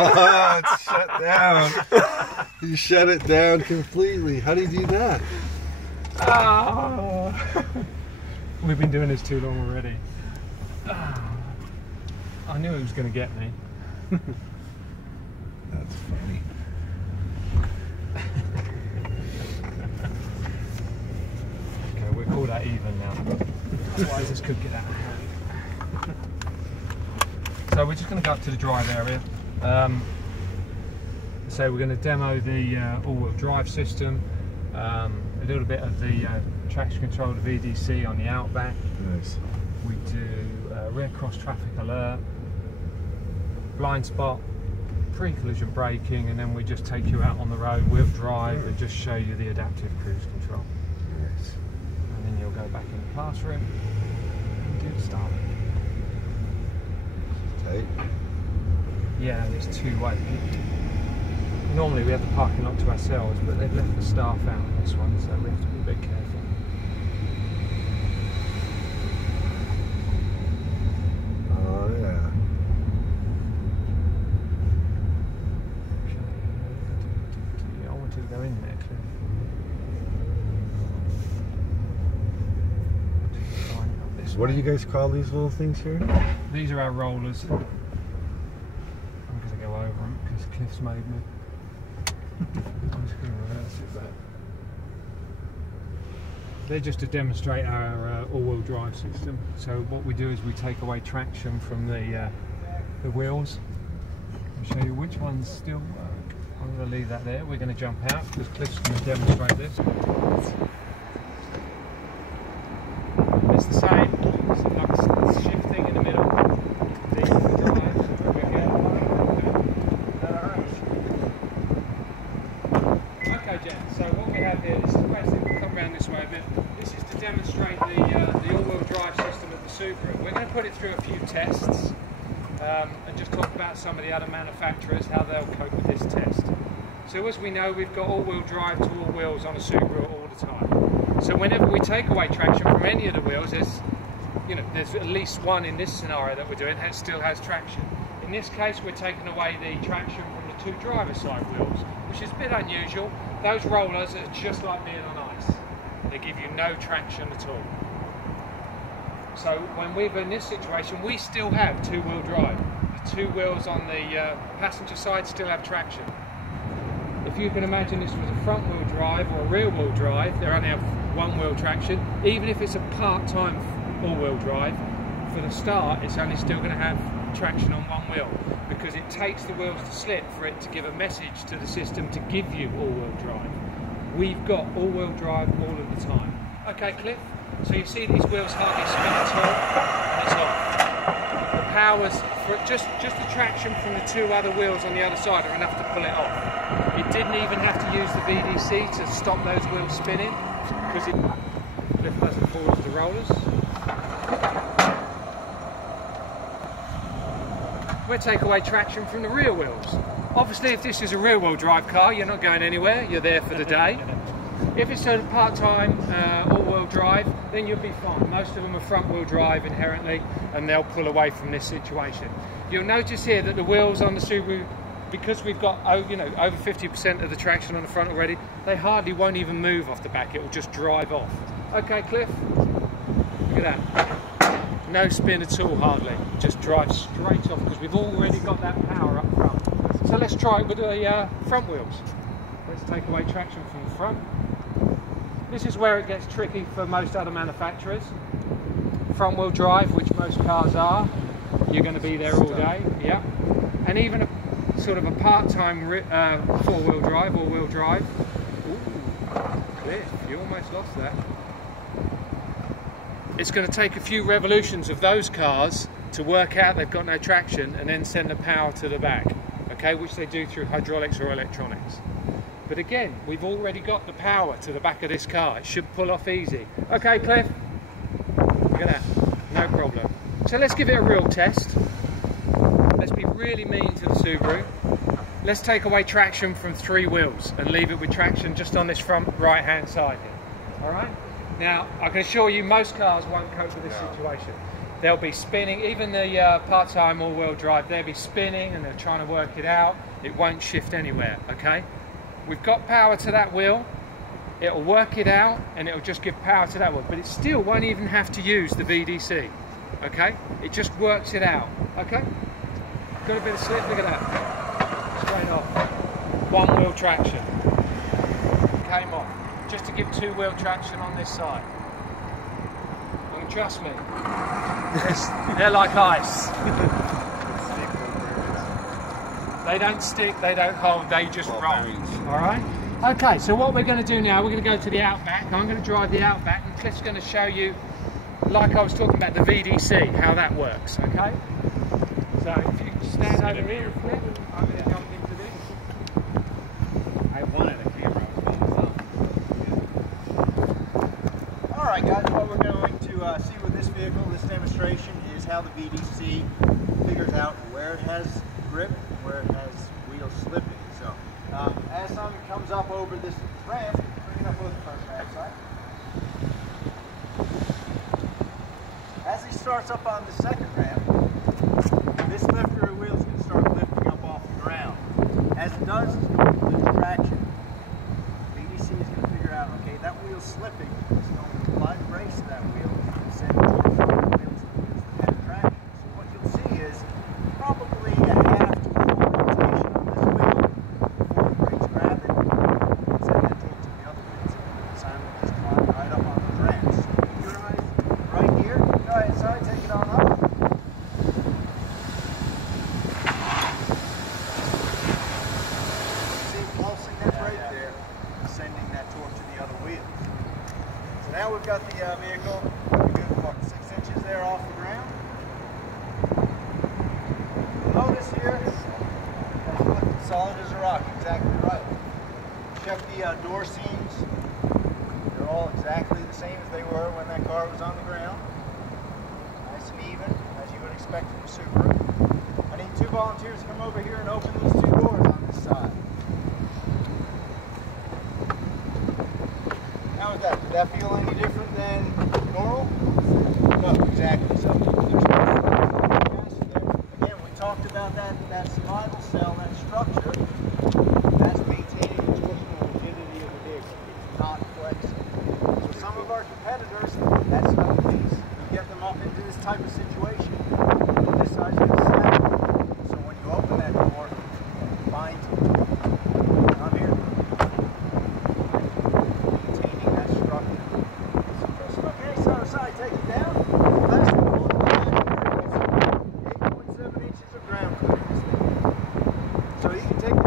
Oh, it's shut down. You shut it down completely. How do you do that? Oh. We've been doing this too long already. I knew it was going to get me. That's funny. Okay, we'll call that even now. Otherwise this could get out of hand. So we're just going to go up to the drive area. So we're going to demo the all-wheel drive system, a little bit of the traction control, the VDC on the Outback. Nice. We do rear cross traffic alert, blind spot, pre-collision braking, and then we just take you out on the road with drive and just show you the adaptive cruise control. Nice. And then you'll go back in the classroom and do the start. Tight. Yeah, it's two-way. Normally we have the parking lot to ourselves, but they've left the staff out on this one, so we have to be a bit careful. Oh yeah. I wanted to go in there, Cliff. What do you guys call these little things here? These are our rollers. I'm going to go over them because Cliff's made me. I'm just going to reverse it back. They're just to demonstrate our all-wheel drive system. So what we do is we take away traction from the wheels. I'll show you which ones still work. I'm going to leave that there. We're going to jump out because Cliff's going to demonstrate this. It's the same. It's like a shifting in the middle. Deep in the drive. So we're going to okay, Jen. So what we have here, this is basically, we'll come around this way a bit. This is to demonstrate the all-wheel drive system of the Subaru. We're going to put it through a few tests and just talk about some of the other manufacturers, how they'll cope with this test. So as we know, we've got all-wheel drive to all wheels on a Subaru all the time. So whenever we take away traction from any of the wheels, there's at least one in this scenario that we're doing that still has traction. In this case, we're taking away the traction from the two driver's side wheels, which is a bit unusual. Those rollers are just like being on ice. They give you no traction at all. So when we're in this situation, we still have two-wheel drive. The two wheels on the passenger side still have traction. If you can imagine this was a front-wheel drive or a rear-wheel drive, they only have one-wheel traction. Even if it's a part-time all-wheel drive, for the start, it's only still going to have traction on one wheel because it takes the wheels to slip for it to give a message to the system to give you all-wheel drive. We've got all-wheel drive all of the time. Okay, Cliff, so you see these wheels hardly spin at all, and it's off. The powers, for just the traction from the two other wheels on the other side are enough to pull it off. It didn't even have to use the VDC to stop those wheels spinning because Cliff hasn't forward the rollers. We'll take away traction from the rear wheels. Obviously, if this is a rear-wheel drive car, you're not going anywhere, you're there for the day. If it's a part-time all-wheel drive, then you'll be fine. Most of them are front-wheel drive inherently, and they'll pull away from this situation. You'll notice here that the wheels on the Subaru, because we've got over 50% of the traction on the front already, they hardly won't even move off the back, it will just drive off. Okay, Cliff, look at that. No spin at all, hardly. Just drive straight off because we've already got that power up front. So let's try it with the front wheels. Let's take away traction from the front. This is where it gets tricky for most other manufacturers. Front wheel drive, which most cars are, you're going to be there all day. Yeah. And even a sort of a part-time four-wheel drive, all-wheel drive. Ooh, Cliff, you almost lost that. It's going to take a few revolutions of those cars to work out they've got no traction and then send the power to the back, okay, which they do through hydraulics or electronics. But again, we've already got the power to the back of this car. It should pull off easy. Okay, Cliff, look at that, no problem. So let's give it a real test. Let's be really mean to the Subaru. Let's take away traction from three wheels and leave it with traction just on this front right-hand side here, all right? Now, I can assure you most cars won't cope with this situation. they'll be spinning. Even the part-time all-wheel drive, they'll be spinning and they're trying to work it out. It won't shift anywhere, okay? We've got power to that wheel. It'll work it out and it'll just give power to that wheel, but it still won't even have to use the VDC, okay? It just works it out, okay? Got a bit of slip, look at that. Straight off. One wheel traction. Came off. Just to give two wheel traction on this side. And trust me, they're like ice. They don't stick, they don't hold, they just roll. Alright? Okay, so what we're going to do now, we're going to go to the Outback. I'm going to drive the Outback and Cliff's going to show you, like I was talking about the VDC, how that works, okay? So if you stand over here, Cliff, I'm going to jump into this. I wanted a camera. Alright guys, what we're going to see with this vehicle, this demonstration, is how the VDC figures out where it has grip and where it has wheel slipping. So, as Simon comes up over this ramp, bring it up over the first ramp side. As he starts up on the second ramp, this lift rear wheel is going to start lifting up off the ground. As it does, it's going to lose traction. VDC is going to figure out, okay, that wheel's slipping, it's going to apply the brakes to that wheel and send it towards the wheels that have traction. So what you'll see is probably a half to a full rotation on this wheel before the brakes grab it and send that torque to the other wheels. Simon will just climb right up on those ramps. Keep your eyes right here. Go ahead, sorry, take it on up. See it pulsing that brake there, sending that torque to the other wheels. So now we've got the vehicle a good, what, 6 inches there off the ground. Notice here, solid as a rock, exactly right. Check the door seams. They're all exactly the same as they were when that car was on the ground. Nice and even, as you would expect from a Subaru. I need 2 volunteers to come over here and open these 2 doors on this side. How was that? Did that feel any different than normal? No, exactly. So again, we talked about that survival cell, that structure. That's maintaining the torsional rigidity of the vehicle. It's not flexing. So some of our competitors, that's not the case. You get them up into this type of situation, this size of the saddle. So when you open that door, find I'm here. Maintaining that structure. Okay, so side, take it down. Last one, hold it down. 8.7 inches of ground clearance there. So you can take